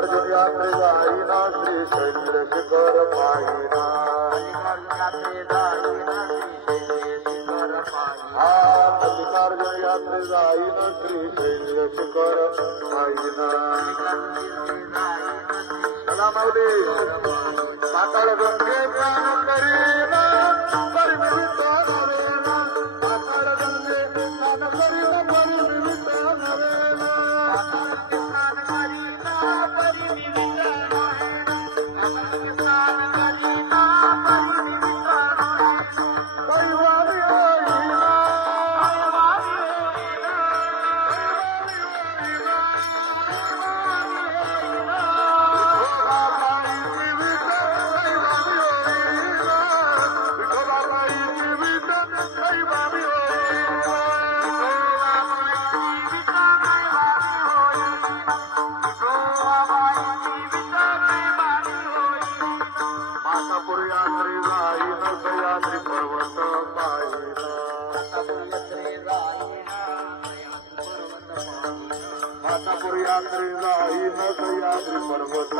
मल्लिकार्जुन यात्रे जाईना श्री चैत्र शिखर पाहिना हा यात्रे जाईना श्री चैत्र शिखर पाहिना चला पाताळ गंगे प्राण करीना. Dropping the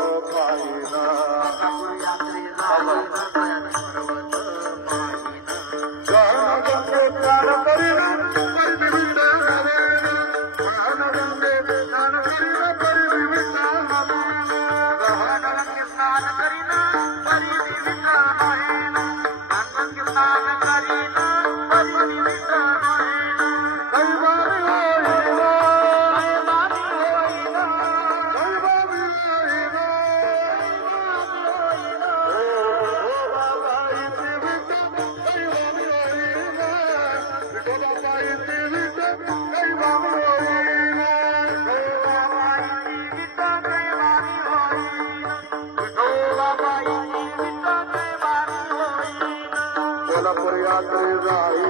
कोल्हापूर यात्रे जाई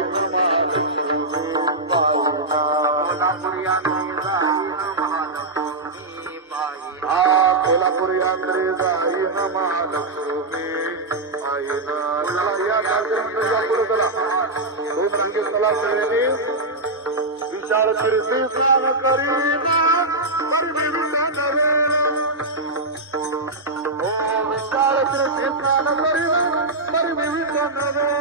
कोल्हापूर यात्रे जाई हा कोल्हापूर यात्रे जाई न महालक्ष्मी या